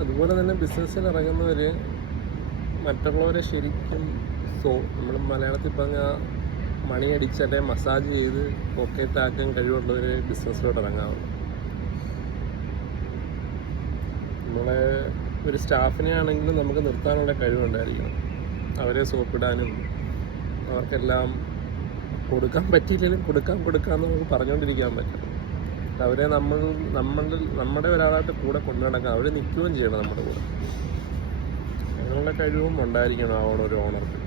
അതുപോലെ തന്നെ ബിസിനസ്സിൽ ഇറങ്ങുന്നവർ മറ്റുള്ളവരെ ശരിക്കും സോ നമ്മൾ മലയാളത്തിൽ പറഞ്ഞ മണിയടിച്ചല്ലെ മസാജ് ചെയ്ത് പോക്കറ്റാക്കാൻ കഴിവുള്ളവർ ബിസിനസ്സിലോട്ട് ഇറങ്ങാവുള്ളൂ നമ്മളെ ഒരു സ്റ്റാഫിനെ ആണെങ്കിലും നമുക്ക് നിർത്താനുള്ള കഴിവുണ്ടായിരിക്കണം. അവരെ സോപ്പിടാനും അവർക്കെല്ലാം കൊടുക്കാൻ പറ്റിയില്ലെങ്കിലും കൊടുക്കാൻ കൊടുക്കാമെന്ന് നമുക്ക് പറഞ്ഞുകൊണ്ടിരിക്കാൻ പറ്റും അവരെ നമ്മൾ നമ്മൾ നമ്മുടെ ഒരാളായിട്ട് കൂടെ കൊണ്ടു അവർ നിൽക്കുകയും ചെയ്യണം നമ്മുടെ കൂടെ. അങ്ങനെയുള്ള കഴിവും ഉണ്ടായിരിക്കണം അവിടെ ഒരു ഓണർക്ക്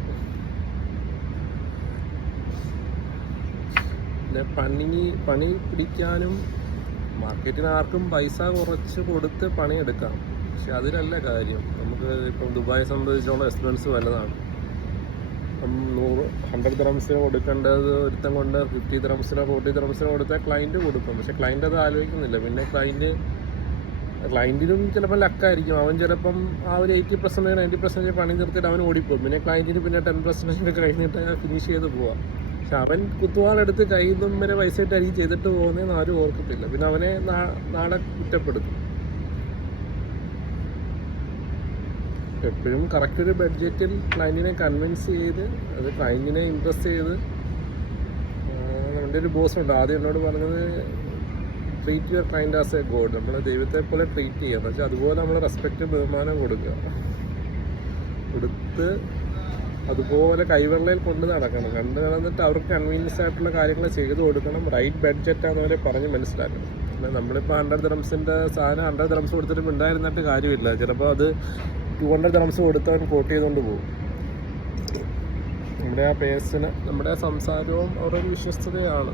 പിന്നെ പണി പണി പിടിക്കാനും മാർക്കറ്റിന് ആർക്കും പൈസ കുറച്ച് കൊടുത്ത് പണിയെടുക്കാം. പക്ഷെ അതിലല്ല കാര്യം. നമുക്ക് ഇപ്പം ദുബായെ സംബന്ധിച്ചോളം എക്സ്പെൻസ് വലുതാണ്. നൂറ് ഹൺഡ്രഡ് ദ്രംസിന് കൊടുക്കേണ്ടത് ഒരുത്തം കൊണ്ട് ഫിഫ്റ്റി ദ്രംസിനോ ഫോർട്ടി ദ്രംസിനോ കൊടുത്താൽ ക്ലയന്റ് കൊടുക്കും. പക്ഷെ ക്ലയന്റ് അത് ആലോചിക്കുന്നില്ല. പിന്നെ ക്ലയന്റ് ക്ലയന്റിനും ചിലപ്പോൾ ലക്കായിരിക്കും. അവൻ ചിലപ്പം ആ ഒരു എയ്റ്റി പെർസെന്റേജ് നയന്റി പെർസെന്റേജ് പണി നിർത്തിയിട്ട് അവൻ ഓടിപ്പോകും. പിന്നെ ക്ലയന്റിന് പിന്നെ ടെൻ പെർസെന്റേജ് കഴിഞ്ഞിട്ട് ഫിനിഷ് ചെയ്ത് പോവാം. പക്ഷെ അവൻ കുത്തുവാളെടുത്ത് കയ്യിൽ വരെ പൈസ ഇട്ടായിരിക്കും ചെയ്തിട്ട് പോകുന്നതെന്ന് ആരും ഓർക്കത്തില്ല. പിന്നെ അവനെ നാളെ കുറ്റപ്പെടുത്തും. എപ്പോഴും കറക്റ്റ് ഒരു ബഡ്ജറ്റിൽ ക്ലയന്റിനെ കൺവിൻസ് ചെയ്ത് അത് ക്ലയന്റിനെ ഇമ്പ്രസ് ചെയ്ത് നമ്മുടെ ഒരു ബോസ് ഉണ്ട്. ആദ്യം എന്നോട് പറഞ്ഞത് treat your client as a god നമ്മൾ ദൈവത്തെ പോലെ ട്രീറ്റ് ചെയ്യുക എന്ന് വെച്ചാൽ അതുപോലെ നമ്മൾ റെസ്പെക്റ്റ് ബഹുമാനം കൊടുക്കുക. കൊടുത്ത് അതുപോലെ കൈവെള്ളയിൽ കൊണ്ട് നടക്കണം. കണ്ട് നടന്നിട്ട് അവർക്ക് കൺവീനിയൻസ് ആയിട്ടുള്ള കാര്യങ്ങൾ ചെയ്തു കൊടുക്കണം. റൈറ്റ് ബഡ്ജറ്റാന്ന് അവരെ പറഞ്ഞ് മനസ്സിലാക്കണം. പിന്നെ നമ്മളിപ്പോൾ ഹൺഡ്രഡ് ദ്രംസിന്റെ സാധനം ഹൺഡ്രഡ് ദ്രംസ് കൊടുത്തിട്ട് ഉണ്ടായിരുന്നിട്ട് കാര്യമില്ല. ചിലപ്പോൾ അത് ടു ഹൺഡ്രഡ് ദ്രംസ് കൊടുത്തവൻ കോട്ട് ചെയ്തുകൊണ്ട് പോകും. നമ്മുടെ ആ പേഴ്സിന് നമ്മുടെ സംസാരവും അവരുടെ ഒരു വിശ്വസ്തതയാണ്.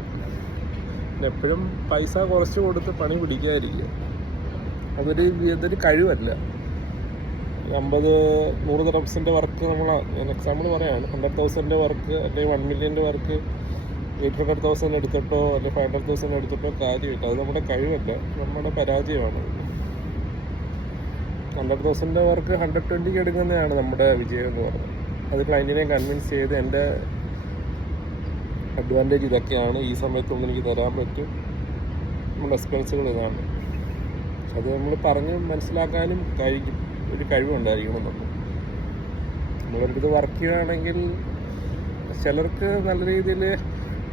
എപ്പോഴും പൈസ കുറച്ച് കൊടുത്ത് പണി പിടിക്കാതിരിക്കുക. അതൊരു ഇതൊരു കഴിവല്ല. അമ്പത് നൂറ് ദ്രംസിന്റെ വർക്ക് നമ്മൾ എക്സാമ്പിൾ പറയാണ് ഹൺഡ്രഡ് തൗസൻഡിന്റെ വർക്ക് അല്ലെങ്കിൽ വൺ മില്യന്റെ വർക്ക് എയ്റ്റ് ഹൺഡ്രഡ് തൗസൻഡ് എടുത്തിട്ടോ അല്ലെങ്കിൽ ഫൈവ് ഹൺഡ്രഡ് തൗസൻഡ് എടുത്തിട്ടോ കാര്യമില്ല അത് നമ്മുടെ കഴിവല്ല നമ്മുടെ പരാജയമാണ്. ഹൺഡ്രഡ് പെർസെന്റ് വർക്ക് ഹൺഡ്രഡ് ട്വന്റിക്ക് എടുക്കുന്നതാണ് നമ്മുടെ വിജയം എന്ന് പറഞ്ഞത് അത് ക്ലയന്റിനെ കൺവിൻസ് ചെയ്ത് എന്റെ അഡ്വാന്റേജ് ഇതൊക്കെയാണ്. ഈ സമയത്തൊന്നും എനിക്ക് തരാൻ പറ്റും. നമ്മുടെ എക്സ്പെൻസുകൾ ഇതാണ്. അത് നമ്മൾ പറഞ്ഞ് മനസ്സിലാക്കാനും കഴിക്കും. ഒരു കഴിവുണ്ടായിരിക്കണം നമ്മൾ നമ്മളൊരിത് വർക്ക് ചെയ്യുകയാണെങ്കിൽ ചിലർക്ക് നല്ല രീതിയിൽ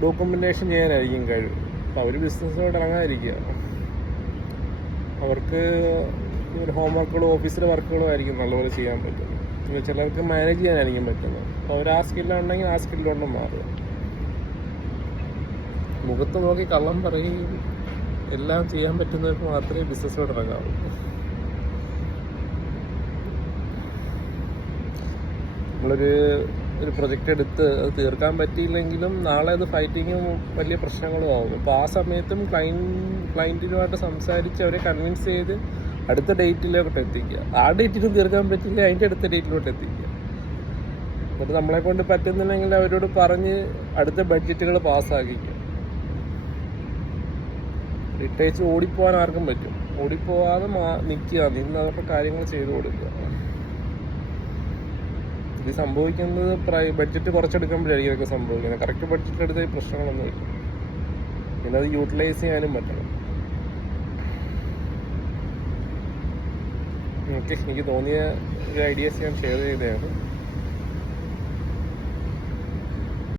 ഡോക്യുമെന്റേഷൻ ചെയ്യാനായിരിക്കും കഴിവ്. അപ്പോൾ അവർ ബിസിനസ്സോട് ഇറങ്ങാതിരിക്കുക. അവർക്ക് ഒരു ഹോംവർക്കുകളും ഓഫീസിലെ വർക്കുകളും ആയിരിക്കും നല്ലപോലെ ചെയ്യാൻ പറ്റുന്നത് ഇവർ ചിലർക്ക് മാനേജ് ചെയ്യാനായിരിക്കും പറ്റുന്നത്. അപ്പോൾ അവർ ആ സ്കില്ലുണ്ടെങ്കിൽ ആ സ്കില്ലുകൊണ്ട് മാറുക. മുഖത്ത് നോക്കി കള്ളം പറയുകയും എല്ലാം ചെയ്യാൻ പറ്റുന്നവർക്ക് മാത്രമേ ബിസിനസ്സിലോട്ട് ഇറങ്ങാവൂ. നമ്മളൊരു ഒരു പ്രൊജക്റ്റ് എടുത്ത് അത് തീർക്കാൻ പറ്റിയില്ലെങ്കിലും നാളെ അത് ഫൈറ്റിങ്ങും വലിയ പ്രശ്നങ്ങളും ആവും അപ്പോൾ ആ സമയത്തും ക്ലൈൻ ക്ലൈന്റിനുമായിട്ട് സംസാരിച്ച് അവരെ കൺവിൻസ് ചെയ്ത് അടുത്ത ഡേറ്റിലോട്ട് എത്തിക്കുക. ആ ഡേറ്റിലും തീർക്കാൻ പറ്റില്ല അതിന്റെ അടുത്ത ഡേറ്റിലോട്ട് എത്തിക്കുക. എന്നിട്ട് നമ്മളെ കൊണ്ട് പറ്റുന്നില്ലെങ്കിൽ അവരോട് പറഞ്ഞ് അടുത്ത ബഡ്ജറ്റുകൾ പാസ്സാക്കിക്കുക ഇട്ടേച്ച് ഓടിപ്പോകാൻ ആർക്കും പറ്റും. ഓടിപ്പോവാതെ മാ നിൽക്കുക. നിന്ന് അവരുടെ കാര്യങ്ങൾ ചെയ്തു കൊടുക്കുക. ഇത് സംഭവിക്കുന്നത് പ്രൈ ബഡ്ജറ്റ് കുറച്ചെടുക്കുമ്പോഴായിരിക്കും ഇതൊക്കെ സംഭവിക്കുന്നത്. കറക്റ്റ് ബഡ്ജറ്റ് എടുത്ത പ്രശ്നങ്ങളൊന്നും ഇല്ല. പിന്നെ അത് യൂട്ടിലൈസ് ചെയ്യാനും പറ്റണം. ഓക്കെ എനിക്ക് തോന്നിയ ഒരു ഐഡിയാസ് ഞാൻ ഷെയർ ചെയ്തതാണ്.